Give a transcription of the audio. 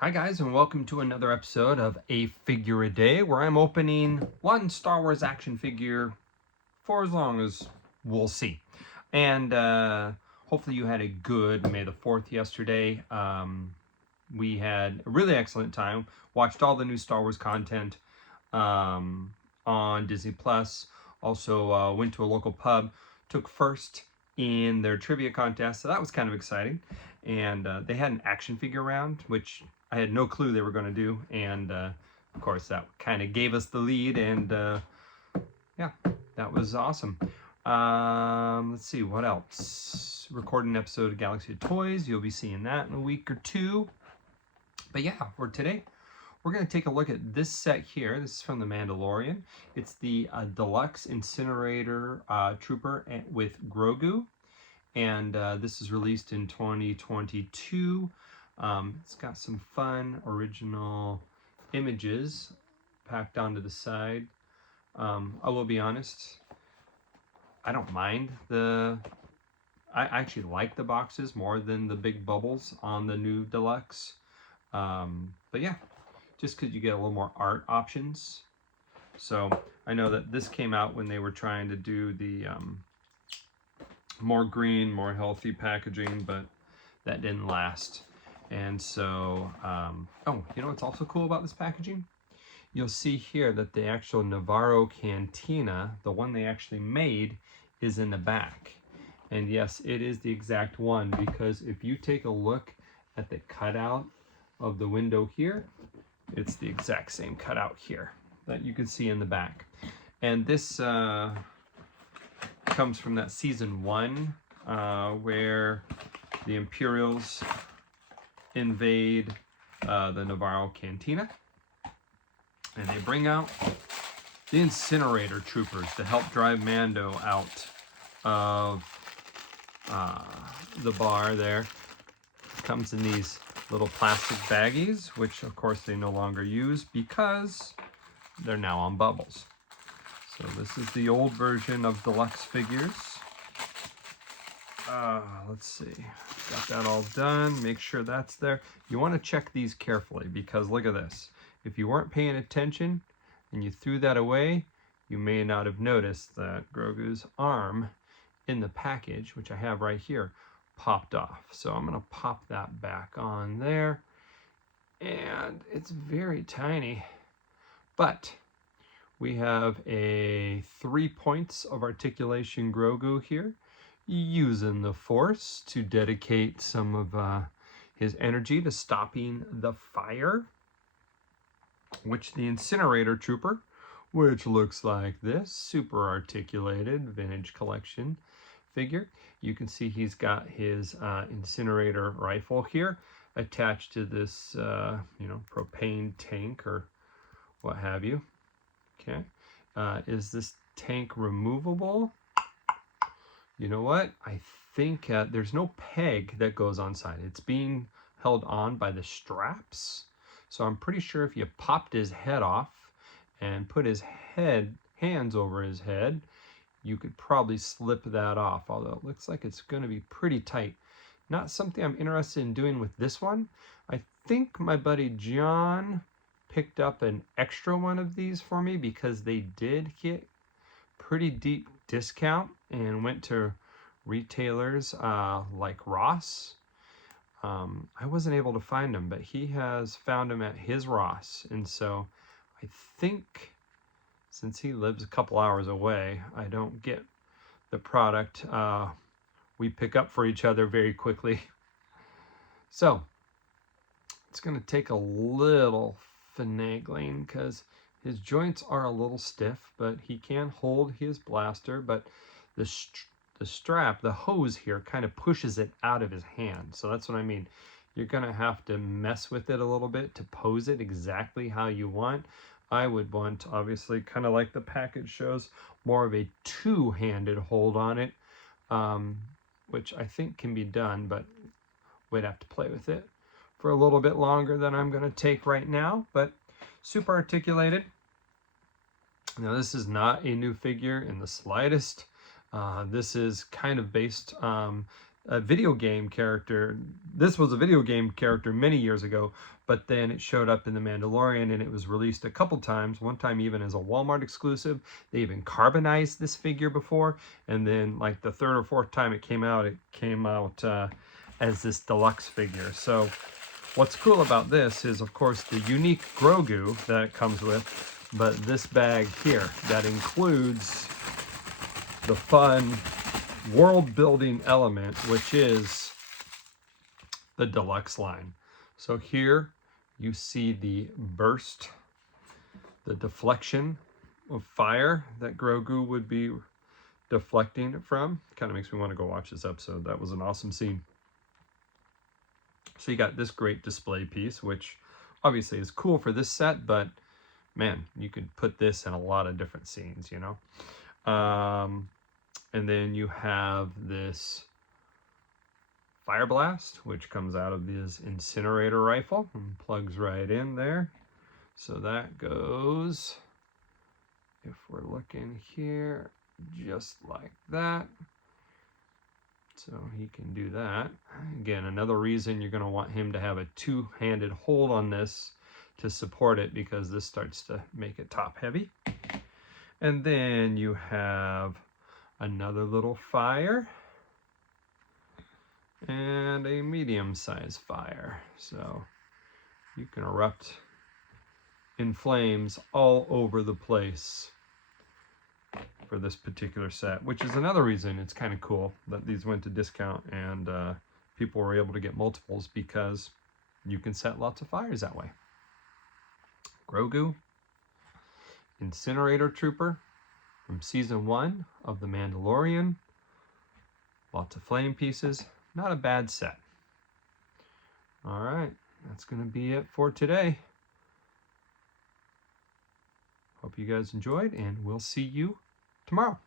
Hi guys, and welcome to another episode of A Figure a Day, where I'm opening one Star Wars action figure for as long as we'll see. And hopefully you had a good May the 4th yesterday. We had a really excellent time, watched all the new Star Wars content on Disney Plus. Also went to a local pub, took first in their trivia contest, so that was kind of exciting. And they had an action figure round, which I had no clue they were going to do, and of course that kind of gave us the lead, and yeah, that was awesome. Let's see what else. Recording an episode of Galaxy of Toys. You'll be seeing that in a week or two. But yeah, for today, we're going to take a look at this set here. This is from the Mandalorian. It's the deluxe Incinerator Trooper with Grogu, and this is released in 2022. It's got some fun original images packed onto the side. I will be honest, I don't mind I actually like the boxes more than the big bubbles on the new deluxe. But yeah, just because you get a little more art options. So I know that this came out when they were trying to do the more green, more healthy packaging, but that didn't last. And so, oh, you know what's also cool about this packaging? You'll see here that the actual Navarro cantina, the one they actually made, is in the back. And yes, it is the exact one, because if you take a look at the cutout of the window here, it's the exact same cutout here that you can see in the back. And this comes from that season 1 where the Imperials invade the Navarro cantina, and they bring out the Incinerator troopers to help drive Mando out of the bar there. It comes in these little plastic baggies, which of course they no longer use because they're now on bubbles. So this is the old version of deluxe figures. Let's see, got that all done. Make sure that's there. You want to check these carefully, because look at this. If you weren't paying attention and you threw that away, you may not have noticed that Grogu's arm in the package, which I have right here, popped off. So I'm going to pop that back on there. And it's very tiny, but we have a 3 points of articulation Grogu here, using the Force to dedicate some of his energy to stopping the fire, which the Incinerator Trooper, which looks like this, super articulated vintage collection figure. You can see he's got his incinerator rifle here attached to this, propane tank or what have you. Okay, is this tank removable? You know what? I think there's no peg that goes on side. It's being held on by the straps. So I'm pretty sure if you popped his head off and put his hands over his head, you could probably slip that off, although it looks like it's going to be pretty tight. Not something I'm interested in doing with this one. I think my buddy John picked up an extra one of these for me because they did get pretty deep discount and went to retailers like Ross. I wasn't able to find them, but he has found them at his Ross. And so I think since he lives a couple hours away, I don't get the product we pick up for each other very quickly. So it's going to take a little finagling because his joints are a little stiff, but he can hold his blaster. But the strap, the hose here, kind of pushes it out of his hand. So that's what I mean. You're going to have to mess with it a little bit to pose it exactly how you want. I would want, obviously, kind of like the package shows, more of a two-handed hold on it, which I think can be done, but we'd have to play with it for a little bit longer than I'm going to take right now. But super articulated. Now, this is not a new figure in the slightest. This is kind of based a video game character. This was a video game character many years ago, but then it showed up in The Mandalorian, and it was released a couple times, one time even as a Walmart exclusive. They even carbonized this figure before, and then like the third or fourth time it came out as this deluxe figure. So what's cool about this is, of course, the unique Grogu that it comes with, but this bag here that includes the fun world building element, which is the deluxe line. So here you see the burst, the deflection of fire that Grogu would be deflecting it from. Kind of makes me want to go watch this episode. That was an awesome scene. So you got this great display piece, which obviously is cool for this set, but man, you could put this in a lot of different scenes, you know. And then you have this fire blast, which comes out of this incinerator rifle and plugs right in there. So that goes, if we're looking here, just like that. So he can do that. Again, another reason you're going to want him to have a two-handed hold on this to support it, because this starts to make it top heavy. And then you have another little fire and a medium-sized fire. So you can erupt in flames all over the place for this particular set, which is another reason it's kind of cool that these went to discount and people were able to get multiples, because you can set lots of fires that way. Grogu, Incinerator Trooper from season 1 of The Mandalorian. Lots of flame pieces. Not a bad set. All right, that's going to be it for today. Hope you guys enjoyed, and we'll see you tomorrow.